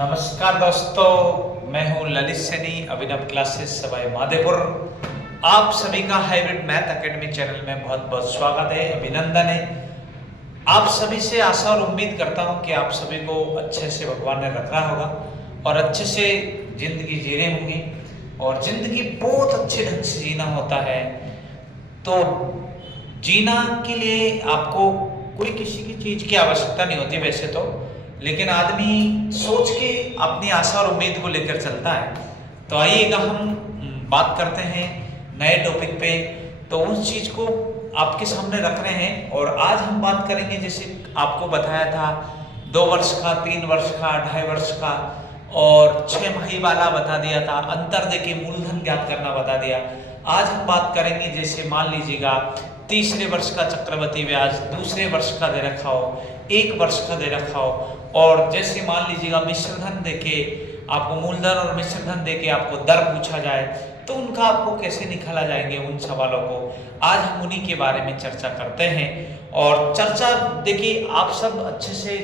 नमस्कार दोस्तों, मैं हूं ललित सैनी, अभिनव क्लासेस सवाई माधोपुर। आप सभी का हाइब्रिड मैथ एकेडमी चैनल में बहुत बहुत स्वागत है, अभिनंदन है। आप सभी से आशा और उम्मीद करता हूं कि आप सभी को अच्छे से भगवान ने रखा होगा और अच्छे से जिंदगी जी रहे होंगे। और जिंदगी बहुत अच्छे ढंग से जीना होता है, तो जीना के लिए आपको कोई किसी की चीज की आवश्यकता नहीं होती वैसे तो, लेकिन आदमी सोच के अपनी आशा और उम्मीद को लेकर चलता है। तो आइएगा हम बात करते हैं नए टॉपिक पे। तो उस चीज को आपके सामने रख रहे हैं और आज हम बात करेंगे, जैसे आपको बताया था 2 वर्ष का, 3 वर्ष का, 2.5 वर्ष का और 6 माही वाला बता दिया था, अंतर देके मूलधन ज्ञात करना बता दिया। आज हम बात करेंगे, जैसे मान लीजिएगा तीसरे वर्ष का चक्रवृद्धि ब्याज, दूसरे वर्ष का दे रखा हो, 1 वर्ष का दे रखा हो, और जैसे मान लीजिएगा मिश्रधन देके आपको मूलधन और मिश्रधन देके आपको दर पूछा जाए तो उनका आपको कैसे निकाला जाएंगे, उन सवालों को आज हम उन्हीं के बारे में चर्चा करते हैं। और चर्चा देखिए, आप सब अच्छे से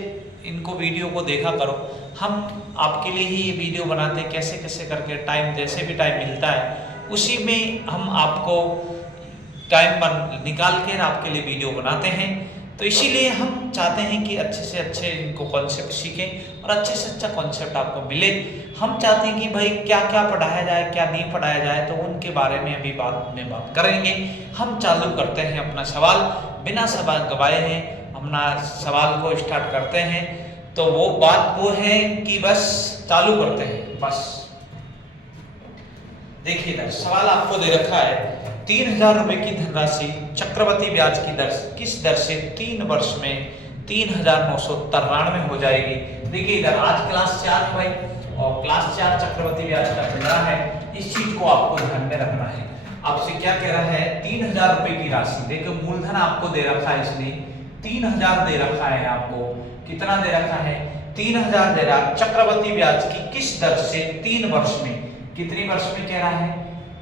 इनको वीडियो को देखा करो। हम आपके लिए ही ये वीडियो बनाते हैं, कैसे कैसे करके टाइम जैसे भी टाइम मिलता है उसी में हम आपको टाइम निकाल कर आपके लिए वीडियो बनाते हैं। तो इसीलिए हम चाहते हैं कि अच्छे से अच्छे इनको कॉन्सेप्ट सीखें और अच्छे से अच्छा कॉन्सेप्ट आपको मिले। हम चाहते हैं कि भाई क्या क्या पढ़ाया जाए, क्या नहीं पढ़ाया जाए, तो उनके बारे में अभी बात करेंगे। हम चालू करते हैं अपना सवाल, बिना सवाल गवाए हैं अपना सवाल को स्टार्ट करते हैं। तो वो बात वो है कि बस चालू करते हैं। बस देखिए सवाल आपको दे रखा है, 3000 रुपए की धनराशि चक्रवृद्धि ब्याज की दर किस दर से 3 वर्ष में 3993 हो जाएगी। देखिए इधर आज क्लास 4 है भाई, और क्लास 4 चक्रवृद्धि ब्याज का चल रहा है। इस चीज को आपको ध्यान में रखना है। आपसे क्या कह रहा है, 3000 रुपए की राशि, देखो मूलधन आपको दे रखा है, इसलिए 3000 दे रखा है। आपको कितना दे रखा है, 3000 दे रहा। चक्रवृद्धि ब्याज की किस दर से 3 वर्ष में, कितनी वर्ष में कह रहा है,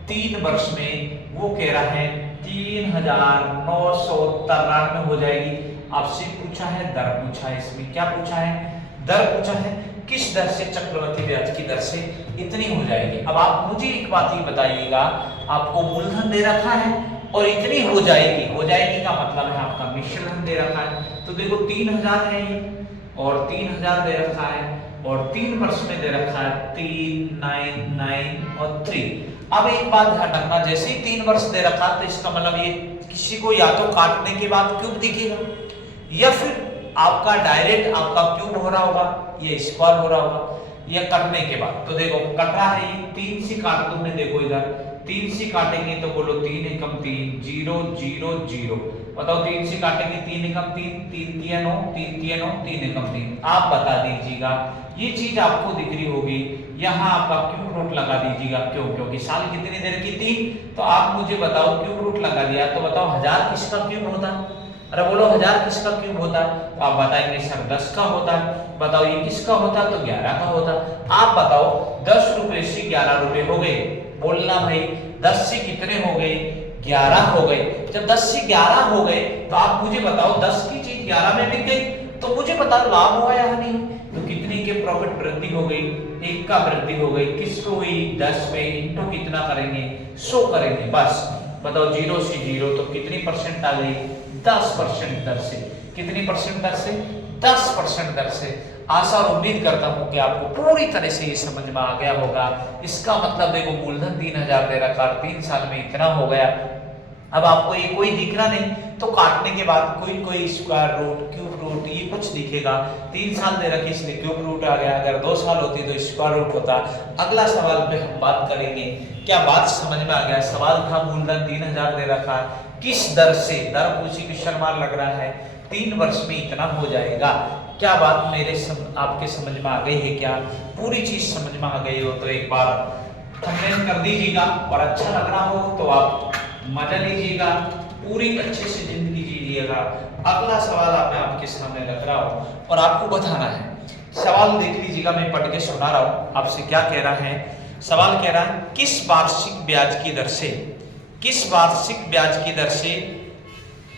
3 वर्ष में, वो कह रहा है 3993 हो जाएगी। आपसे पूछा है दर पूछा है, इसमें क्या पूछा है, दर पूछा है, किस दर से चक्रवृद्धि ब्याज की दर से इतनी हो जाएगी। अब आप मुझे एक बात ही बताइएगा, आपको मूलधन दे रखा है और इतनी हो जाएगी, हो जाएगी का मतलब है आपका मिश्रधन दे रखा है। तो देखो 3000 है ये और 3000 दे रखा है और 3 वर्ष में दे रखा है 3, 9, 9 और 3। अब एक बात ध्यान रखना, जैसे ही 3 वर्ष दे रखा तो इसका मतलब ये किसी को या तो काटने के बाद क्यूब दिखेगा या फिर आपका डायरेक्ट आपका क्यूब हो रहा होगा, ये स्क्वायर हो रहा होगा, या कटने के बाद। तो देखो कट रहा है, ये 3 से काट दो, मैं देखो इधर 3 से काटेंगे तो बोलो 3 एकम 3, 0 0 0। बताओ 3 से काटेंगे 3 एकम 3, 3 तिया 9, 3 तिया 9, 3 एकम 3। आप बता दीजिएगा, ये चीज आपको दिख रही होगी, यहाँ आपका क्यूब रूट लगा दीजिएगा। क्यों, क्योंकि साल कितनी देर की 3। तो आप मुझे बताओ, क्यूब रूट लगा दिया तो बताओ 1000 किसका क्यूब होता है, अरे बोलो 1000 किसका क्यूब होता है। तो आप बताएंगे सर 10 का होता है। बताओ ये किसका होता है, तो 11 का होता है। आप बताओ 10 रुपए से 11 रुपए हो गए, बोलना भाई 10 से कितने हो गए, 11 हो गए। जब 10 से 11 हो गए तो आप मुझे बताओ 10 की चीज 11 में बिक गई, तो मुझे बताओ लाभ हुआ या नहीं। तो कितनी के प्रॉफिट वृद्धि हो गई, 1 का वृद्धि हो गई, किसको हुई, 10 में इंटू कितना करेंगे, 100 करेंगे। बस बताओ 0 से 0 तो कितनी परसेंट आ गई, 10% दर से। कितनी परसेंट दर से, 10% दर से। आशा और उम्मीद करता हूं कि आपको पूरी तरह से ये समझ में आ गया होगा। इसका मतलब देखो मूलधन 3000 दे रखा, 3 साल में इतना हो गया। अब आपको ये कोई दिख रहा नहीं, तो काटने के बाद कोई स्क्वायर रूट, क्यूब रूट, ये कुछ दिखेगा। 3 साल दे रखी इसलिए क्यूब रूट आ गया, अगर 2 साल होती तो स्क्वायर रूट होता। अगला सवाल पे हम बात करेंगे। क्या बात समझ में आ गया, सवाल था मूलधन 3000 दे रखा, किस दर से, दर पूछी, क्वेश्चन मार्क लग रहा है, 3 वर्ष में इतना हो जाएगा। क्या बात मेरे आपके समझ में आ गई है, क्या पूरी चीज समझ में आ गई हो तो एक बार कमेंट कर दीजिएगा, और अच्छा लग रहा हो तो आप मजा लीजिएगा, पूरी अच्छे से जिंदगी जीजिएगा। अगला सवाल मैं आपके सामने रख रहा हूं और आपको बताना है। सवाल देख लीजिएगा, मैं पढ़ के सुना रहा हूं। आपसे क्या कह रहा है, सवाल कह रहा है किस वार्षिक ब्याज की दर से, किस वार्षिक ब्याज की दर से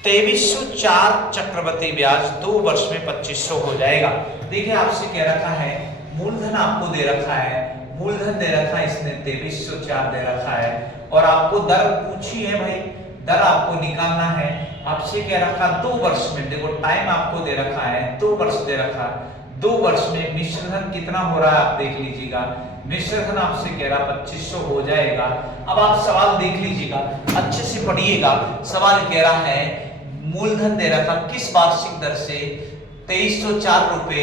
2304 चक्रवृद्धि ब्याज 2 वर्ष में 2500 हो जाएगा। देखिए आपसे कह रखा है मूलधन आपको दे रखा है, मूलधन दे रखा है इसने 2304 दे रखा है, और आपको दर पूछी है भाई, दर आपको निकालना है। आपसे क्या रखा 2 वर्ष में, देखो टाइम आपको दे रखा है 2 वर्ष दे रखा, 2 वर्ष में मिश्रधन कितना हो रहा है आप देख लीजिएगा। मिश्रधन आपसे कह रहा 2500 हो जाएगा। अब आप सवाल देख लीजिएगा, अच्छे से पढ़िएगा। सवाल कह रहा है मूलधन दे रखा किस वार्षिक दर से 2304 रुपए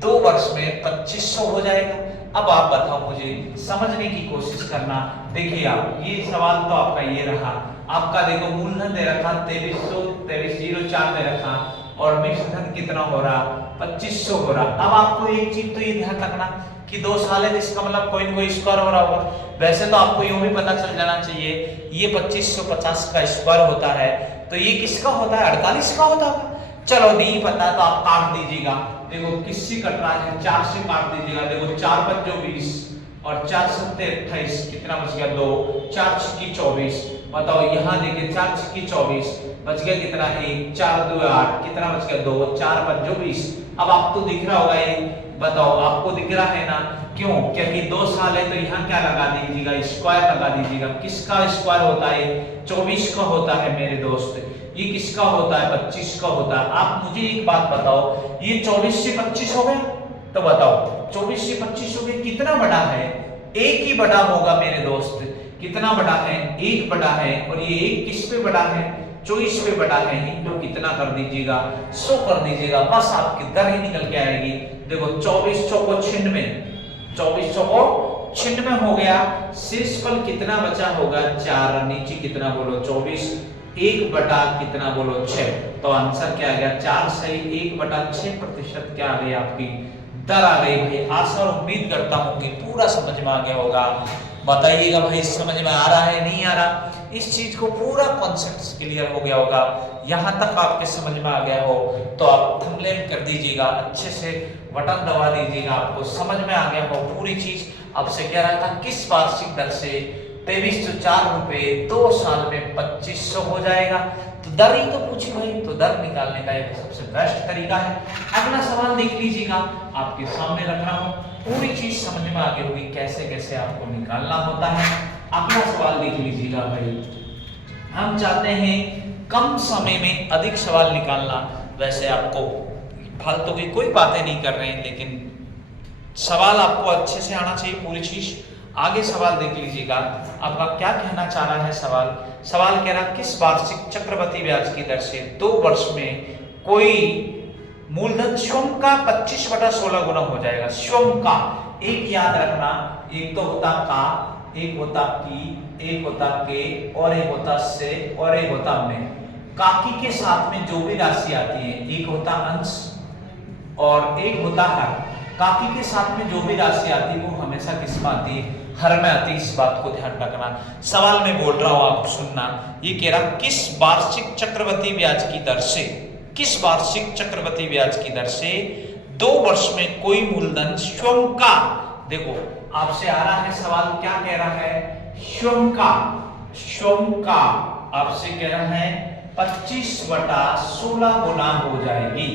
2 वर्ष में 2500 हो जाएगा। अब आप बताओ, मुझे समझने की कोशिश करना। देखिए आप, ये सवाल तो आपका ये रहा, आपका देखो मूलधन दे रखा 2304 दे रखा, और मिश्रधन कितना हो रहा 2500 हो रहा। अब आपको एक चीज तो ये ध्यान रखना कि 2 साल है, इसका मतलब कोई न कोई स्क्वायर हो रहा होगा। वैसे तो आपको यूं भी पता चल जाना चाहिए, ये 2550 का स्क्वायर होता है, तो ये किसका होता है 48 का होता है। चलो नहीं पता तो आप काट दीजिएगा। देखो किससे कट रहा है, 4 से काट दीजिएगा। देखो 4 5 20 और 4 7 28, कितना बच गया 2, 4 6 24। बताओ यहाँ देखिए 4 6 24 बच गया कितना 1, 4 2 8, कितना बच गया 2, 4 5 20। अब आपको दिख रहा होगा ये, बताओ आपको दिख रहा है ना, क्यों? क्योंकि 2 साल है तो यहाँ क्या लगा दीजिएगा, स्क्वायर लगा दीजिएगा। किसका स्क्वायर होता है 24 का होता है मेरे दोस्त। ये किसका होता है 25 का होता है। आप मुझे एक बात बताओ, ये 24 से 25 हो गया, तो बताओ 24 से 25 हो गया, कितना बड़ा है? एक ही बड़ा होगा मेरे दोस्त। कितना बड़ा है? 1 बड़ा है, और ये 1 किस पे बड़ा है 24 पे बड़ा है। इंटू कितना कर दीजिएगा 100 कर दीजिएगा, बस आपकी दर ही निकल के आएगी। देखो 24 चौको 96, 24 चौको 96 हो गया। शेषफल कितना बचा होगा 4, नीचे कितना बोलो 24, 1 बटा कितना बोलो 6। तो आंसर क्या आ गया 4 सही 1 बटा 6% क्या आ गई आपकी दर आ गई। भाई आशा और उम्मीद करता हूं कि पूरा समझ में आ गया होगा। बताइएगा भाई समझ में आ रहा है नहीं आ रहा, इस चीज को पूरा कॉन्सेप्ट क्लियर हो गया होगा। यहां तक आपके समझ में आ गया हो तो आप थंबनेल कर दीजिएगा, अच्छे से बटन दबा दीजिएगा, आपको समझ में आ गया हो पूरी चीज। आपसे कह रहा था किस वार्षिक दर से 2304 रुपए 2 साल में 2500 हो जाएगा। तो दर ही तो पूछी भाई, तो दर निकालने का एक सबसे बेस्ट तरीका है। अगला सवाल देख लीजिएगा, आपके सामने रख रहा हूं, पूरी चीज समझ में आ गई होगी कैसे कैसे आपको निकालना होता है। अगला सवाल देख लीजिएगा भाई, हम चाहते हैं कम समय में अधिक सवाल निकालना। वैसे आपको फालतू की कोई बातें नहीं कर रहे हैं, लेकिन सवाल आपको अच्छे से आना चाहिए पूरी चीज। आगे सवाल देख लीजिएगा, आपका क्या कहना चाह रहा है सवाल। सवाल कह रहा किस वार्षिक चक्रवृद्धि ब्याज की दर से 2 वर्ष में कोई मूलधन स्वयं का 25/16 गुना हो जाएगा। स्वयं का, एक याद रखना, एक तो होता का, एक होता की, एक होता के, और एक होता से, और एक होता में। काकी के साथ में जो भी राशि आती है, एक होता अंश और एक होता हर। काकी के साथ में जो भी राशि आती है वो हमेशा किस में आती है, हर में आती है। इस बात को ध्यान रखना। सवाल में बोल रहा हूं, आप सुनना। ये कह रहा किस वार्षिक चक्रवृद्धि ब्याज की दर से, किस वार्षिक चक्रवृद्धि ब्याज की दर से 2 वर्ष में कोई मूलधन स्वयं का, देखो आपसे आ रहा है सवाल, क्या कह रहा है स्वयं का, स्वयं का आपसे कह रहा है 25/16 गुना हो जाएगी,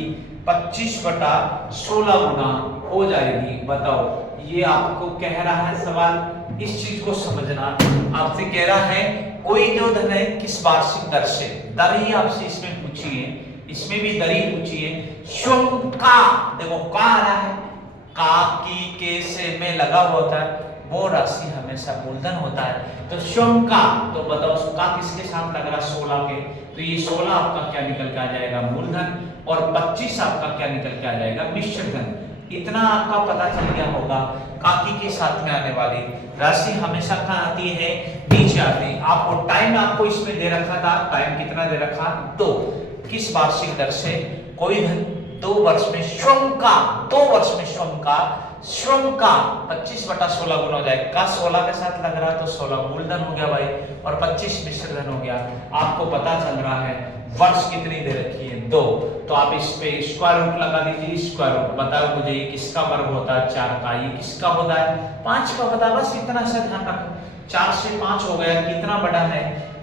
25/16 गुना हो जाएगी। बताओ ये आपको कह रहा है सवाल, इस चीज को समझना। आपसे कह रहा है कोई जो धन है किस वार्षिक दर से, दर ही आपसे इसमें पूछी है, इसमें भी दर ही पूछी है। स्वयं का, देखो का आ रहा है, का की के से में लगा होता है, वो राशि हमेशा मूलधन होता है। तो स्वयं का, तो बताओ का किसके साथ लग रहा 16 के, तो ये 16 आपका क्या निकल के आ जाएगा मूलधन, और 25 आपका क्या निकल के आ जाएगा मिश्रधन। इतना आपका पता चल गया होगा। काकी के साथ में आने वाली राशि हमेशा कहाँ आती है, नीचे आती है। आपको टाइम आपको इसमें दे रखा था, टाइम कितना दे रखा 2। किस वार्षिक दर से कोई धन 2 वर्ष में स्वयं का, 2 वर्ष में स्वयं का, स्वयं का 25/16 गुना हो जाएगा। का 16 के साथ लग रहा है तो 16 मूलधन हो गया भाई, और 25 मिश्रधन हो गया। आपको पता चल रहा है वर्ष कितनी दे रखी है 2, तो आप इस पे स्क्वायर रूट लगा दीजिए। स्क्वायर रूट बताओ मुझे ये किसका वर्ग होता है 4 का, ये किसका होता है 5 का होता है। बस इतना सा ध्यान रखो, 4 से 5 हो गया, कितना बड़ा है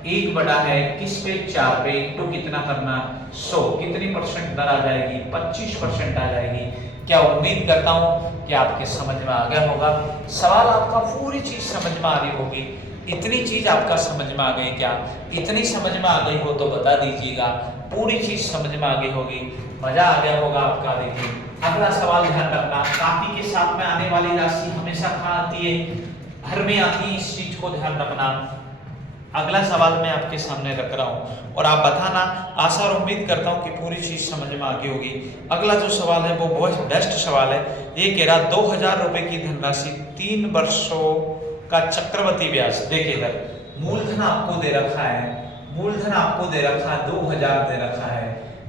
1 बटा है किस पे 4 पे इंटू कितना करना 100, कितनी परसेंट दर आ जाएगी 25% आ जाएगी। क्या उम्मीद करता हूं कि आपके समझ में आ गया होगा। सवाल आपका पूरी चीज समझ में आ रही होगी। इतनी चीज आपका समझ में आ गई क्या? इतनी समझ में आ गई हो तो बता दीजिएगा। पूरी चीज समझ में आ गई होगी, मजा आ गया होगा आपका। देखिए अगला सवाल ध्यान रखना, काफी के साथ में आने वाली राशि हमेशा कहाँ आती है? हर में आती है, इस चीज को ध्यान रखना। अगला सवाल मैं आपके सामने रख रहा हूं और आप बताना। आशा और उम्मीद करता हूं कि पूरी चीज समझ में आ गई होगी। अगला जो सवाल है वो बहुत बेस्ट सवाल है। ये कह रहा 2000 रुपए की धनराशि 3 वर्षों का चक्रवृद्धि ब्याज। देखिए इधर मूलधन आपको दे रखा है, मूलधन आपको दे रखा है 2000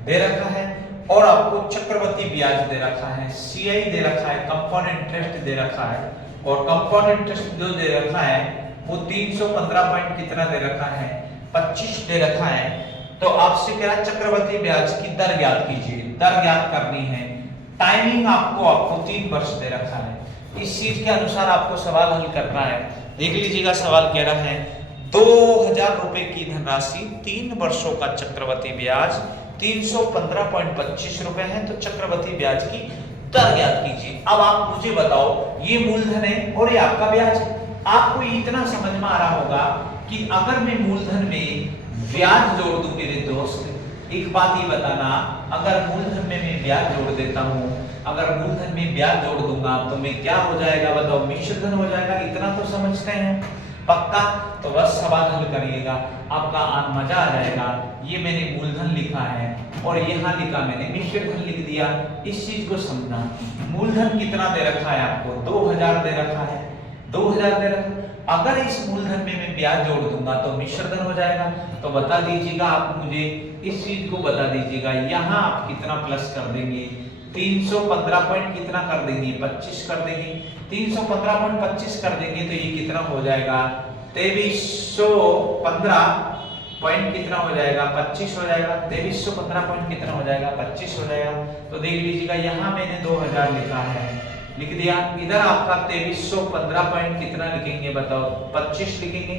दे रखा है और आपको चक्रवृद्धि ब्याज दे रखा है, सीआई दे रखा है, कंपाउंड इंटरेस्ट दे रखा है और कंपाउंड इंटरेस्ट जो दे रखा है वो 315 पॉइंट कितना दे रखा है 25 दे रखा है। तो आपसे कह रहा चक्रवृद्धि ब्याज की दर ज्ञात कीजिए। दर ज्ञात करनी है, टाइमिंग आपको 3 वर्ष दे रखा है। इस चीज के अनुसार आपको सवाल हल करना है। देख लीजिएगा सवाल कह रहा है 2000 रुपए की धनराशि 3 वर्षों का चक्रवृद्धि ब्याज 315.25 रुपए है, तो चक्रवृद्धि ब्याज की दर ज्ञात कीजिए। अब आप मुझे बताओ, ये मूलधन है और ये आपका ब्याज है। आपको इतना समझ में आ रहा होगा कि अगर मैं मूलधन में ब्याज जोड़ दूं मेरे दोस्त, एक बात ही बताना, अगर मूलधन में मैं ब्याज जोड़ देता हूं, अगर मूलधन में ब्याज जोड़ दूंगा तो मैं क्या हो जाएगा बताओ? मिश्रधन हो जाएगा। इतना तो समझते हैं पक्का? तो बस सवाल हल करिएगा, आपका मजा आ जाएगा। ये मैंने मूलधन लिखा है और यहाँ लिखा मैंने मिश्रधन लिख दिया। इस चीज को समझना। मूलधन कितना दे रखा है आपको? 2000 दे रखा है, 2000 दे रखा है। अगर इस मूलधन में मैं ब्याज जोड़ दूंगा तो मिश्रधन हो जाएगा। तो बता दीजिएगा आप मुझे, इस चीज को बता दीजिएगा। यहाँ आप कितना प्लस कर देंगे? 315 पॉइंट कितना कर देंगे? 25 कर देंगे। 315.25 कर देंगे तो ये कितना हो जाएगा? 2315 पॉइंट कितना हो जाएगा? 25 हो जाएगा। 2315 पॉइंट कितना हो जाएगा? 25 हो जाएगा। तो देख लीजिएगा, यहाँ मैंने 2000 लिखा है, लिख दिया। इधर आपका 2315 पॉइंट कितना लिखेंगे बताओ? 25 लिखेंगे।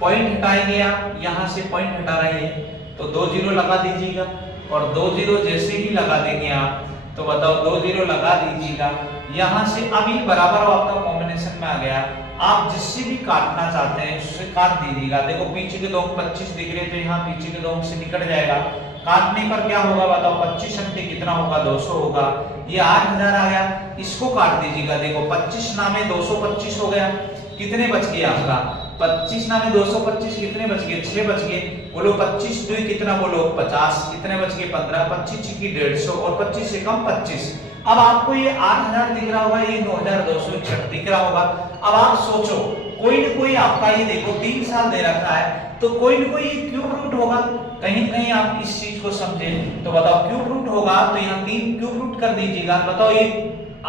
पॉइंट हटाएंगे आप, यहाँ से पॉइंट हटा रहे हैं तो 2 जीरो लगा दीजिएगा और 2 जीरो जैसे ही लगा देंगे आप तो बताओ 2 जीरो लगा दीजिएगा। यहाँ से अभी बराबर आपका कॉम्बिनेशन में आ गया। आप जिससे भी काटना चाहते हैं उससे काट दीजिएगा। देखो पीछे के 2 25 दिख रहे तो यहाँ पीछे के 2 से निकट जाएगा। काटने पर क्या होगा बताओ? 25 अंक कितना होगा? 200 होगा। ये 8000 आ गया, इसको काट दीजिएगा। देखो 25 नामे 225 हो गया। कितने बच गए आपका? 25 नामे 225 कितने बच गए? 6 बच गए। बोलो 25 2 कितना? बोलो 50। कितने बच गए? 15। 25 की 150 और 25 से कम 25। अब आपको ये 8000 दिख रहा होगा, ये 9261 दिख रहा होगा। अब आप सोचो, कोई न कोई आपका ये देखो 3 साल दे रखा है तो कोई न कोई क्यूब रूट होगा। कहीं कहीं आप इस चीज को समझे तो बताओ क्यूब रूट होगा तो यहाँ 3 क्यूब रूट कर दीजिएगा। बताओ ये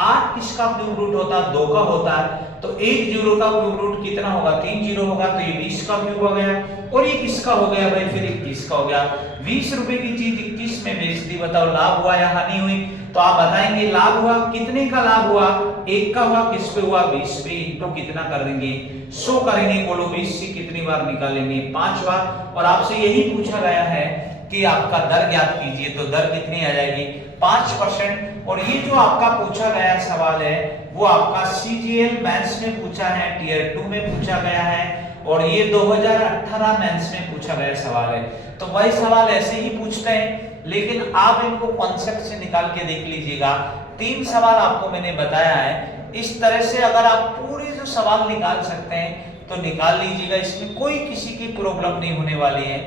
8 किसका क्यूब रूट होता है? 2 का होता है। तो 1 जीरो का क्यूब रूट कितना होगा? 3 जीरो होगा तो ये 20 का क्यूब हो गया। और ये किसका हो गया भाई? फिर 21 का हो गया। 20 रुपए की चीज 21 में बेच दी। बताओ लाभ हुआ या हानि हुई? तो आप बताएंगे लाभ हुआ। कितने का लाभ हुआ? 1 का हुआ। किस पे हुआ? 20 पे। इंटू कितना कर देंगे? 100 करेंगे। बोलो 20 से कितनी बार निकालेंगे? 5 बार। और आपसे यही पूछा गया है कि आपका दर ज्ञात कीजिए, तो दर कितनी आ जाएगी? 5%। और ये जो आपका पूछा गया सवाल है वो आपका सीजीएल मेंस में पूछा है, टियर 2 में पूछा गया है और ये 2018 मेंस में पूछा गया सवाल है। तो वही सवाल ऐसे ही पूछते हैं, लेकिन आप इनको कॉन्सेप्ट से निकाल के देख लीजिएगा। 3 सवाल आपको मैंने बताया है। इस तरह से अगर आप पूरे जो सवाल निकाल सकते हैं तो निकाल लीजिएगा। इसमें कोई किसी की प्रॉब्लम नहीं होने वाली है।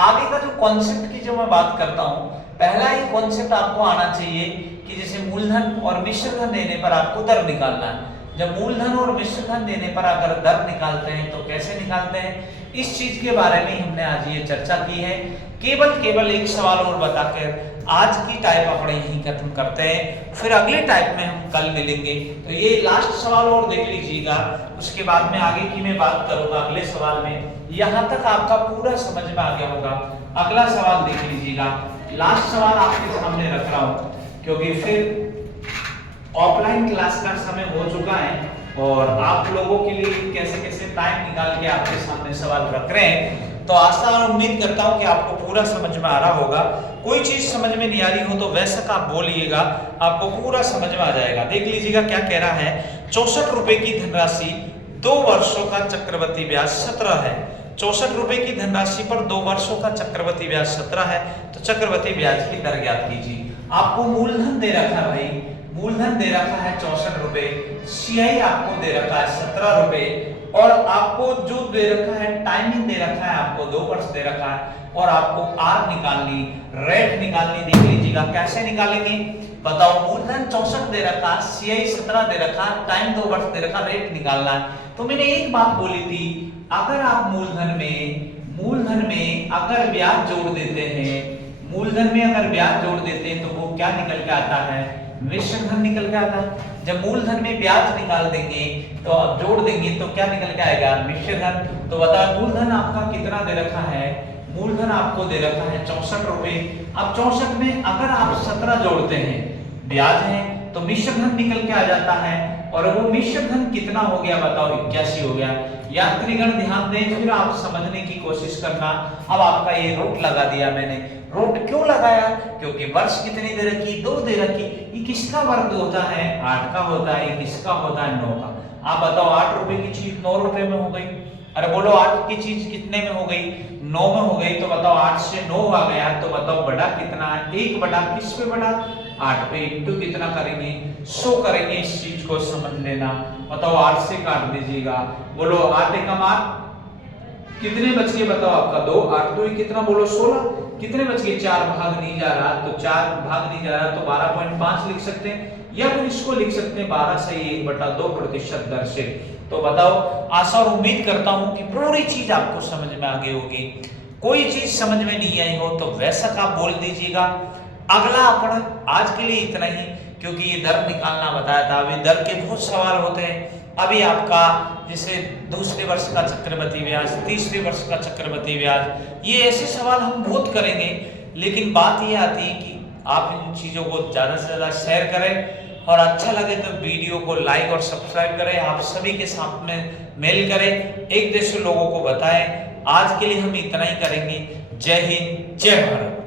आगे का जो कॉन्सेप्ट की जो मैं बात करता हूं, पहला ही कॉन्सेप्ट आपको आना चाहिए कि जैसे मूलधन और मिश्रधन देने पर आपको दर निकालना है। जब मूलधन और मिश्रधन देने पर अगर दर निकालते हैं तो कैसे निकालते हैं, इस चीज के बारे में हमने आज ये चर्चा की है। केवल एक सवाल और बताकर आज की टाइप अपने यहीं खत्म करते हैं। फिर अगले टाइप में हम कल मिलेंगे। तो ये लास्ट सवाल और देख लीजिएगा, उसके बाद में आगे की मैं बात करूंगा अगले सवाल में। यहाँ तक आपका पूरा समझ में आ गया होगा। अगला सवाल देख लीजिएगा। लास्ट सवाल आपके सामने रख रहा हूं क्योंकि फिर ऑफलाइन क्लास का समय हो चुका है और आप लोगों के लिए कैसे कैसे टाइम निकाल के आपके सामने सवाल रख रहे हैं। तो आशा और उम्मीद करता हूं कि आपको पूरा समझ में आ रहा होगा। कोई चीज समझ में नहीं आ रही हो तो वैसा का आप बोलिएगा, आपको पूरा समझ में आ जाएगा। देख लीजिएगा क्या कह रहा है, 64 रुपए की धनराशि 2 वर्षों का चक्रवृद्धि ब्याज 17 है। 64 रुपए की धनराशि पर 2 वर्षों का चक्रवृद्धि ब्याज 17 है, तो चक्रवृद्धि ब्याज की दर ज्ञात कीजिए। आपको मूलधन दे रखा है भाई, मूलधन दे रखा है 64 रुपए, सीआई आपको दे रखा है 17 रुपए, और आपको जो दे रखा है टाइमिंग दे रखा है, आपको 2 वर्ष दे रखा है, और आपको आर निकालनी, रेट निकालनी। देख लीजिएगा कैसे निकालेंगे, बताओ। मूलधन 64 दे रखा, सीआई 17 दे रखा, टाइम 2 वर्ष दे रखा, रेट निकालना है। तो मैंने एक बात बोली थी, अगर आप मूलधन में अगर ब्याज जोड़ देते हैं, मूलधन में अगर ब्याज जोड़ देते हैं तो वो क्या निकल के आता है, मिश्र धन निकल के आता है। जब मूलधन में ब्याज निकाल देंगे तो आप जोड़ देंगे तो क्या निकल के आएगा, मिश्र धन। तो बताओ मूलधन आपका कितना दे रखा है, मूलधन आपको दे रखा है 64 रुपए। अब 64 में अगर आप 17 जोड़ते हैं, ब्याज है तो मिश्र धन निकल के आ जाता है, और वो मिश्र धन कितना हो गया बताओ, 81 हो गया। यात्रीगण ध्यान दें, फिर आप समझने की कोशिश करना। अब आपका ये रूट लगा दिया मैंने। रूट क्यों लगाया, क्योंकि वर्ष कितनी दे रखी, 2 दे रखी। ये किसका वर्ग होता है, 8 का होता है। ये किसका होता है, 9 का। आप बताओ 8 रुपए की चीज 9 रुपए में हो गई। अरे बोलो 8 की चीज कितने में हो गई, 9 में हो गई। तो बताओ 8 से 9 आ गया, तो बताओ बड़ा कितना है, 1 बटा किस पे बड़ा, 8 पे। इंटू कितना करेंगे, 100 करेंगे। इस चीज को समझ लेना। बताओ 8 से काट दीजिएगा, बोलो 8 एकम 8, कितने बच गए बताओ आपका 2, 8 2 कितना बोलो 16, कितने बच गए, 4 भाग नहीं जा रहा, तो 4 भाग नहीं जा रहा तो 12.5 लिख सकते हैं, या फिर इसको लिख सकते हैं 12 से 1/2% दर से। तो बताओ, आशा और उम्मीद करता हूं कि पूरी चीज आपको समझ में आ गई होगी। कोई चीज समझ में नहीं आई हो तो वैसा का बोल दीजिएगा। अगला अपन आज के लिए इतना ही, क्योंकि ये दर निकालना बताया था। अभी दर के बहुत सवाल होते हैं। अभी आपका जैसे दूसरे वर्ष का चक्रवृद्धि ब्याज, तीसरे वर्ष का चक्रवृद्धि ब्याज, ये ऐसे सवाल हम बहुत करेंगे। लेकिन बात ये आती है कि आप इन चीजों को ज्यादा से ज्यादा शेयर करें, और अच्छा लगे तो वीडियो को लाइक और सब्सक्राइब करें। आप सभी के साथ में मेल करें, 1 से लोगों को बताएं। आज के लिए हम इतना ही करेंगे। जय हिंद, जय भारत।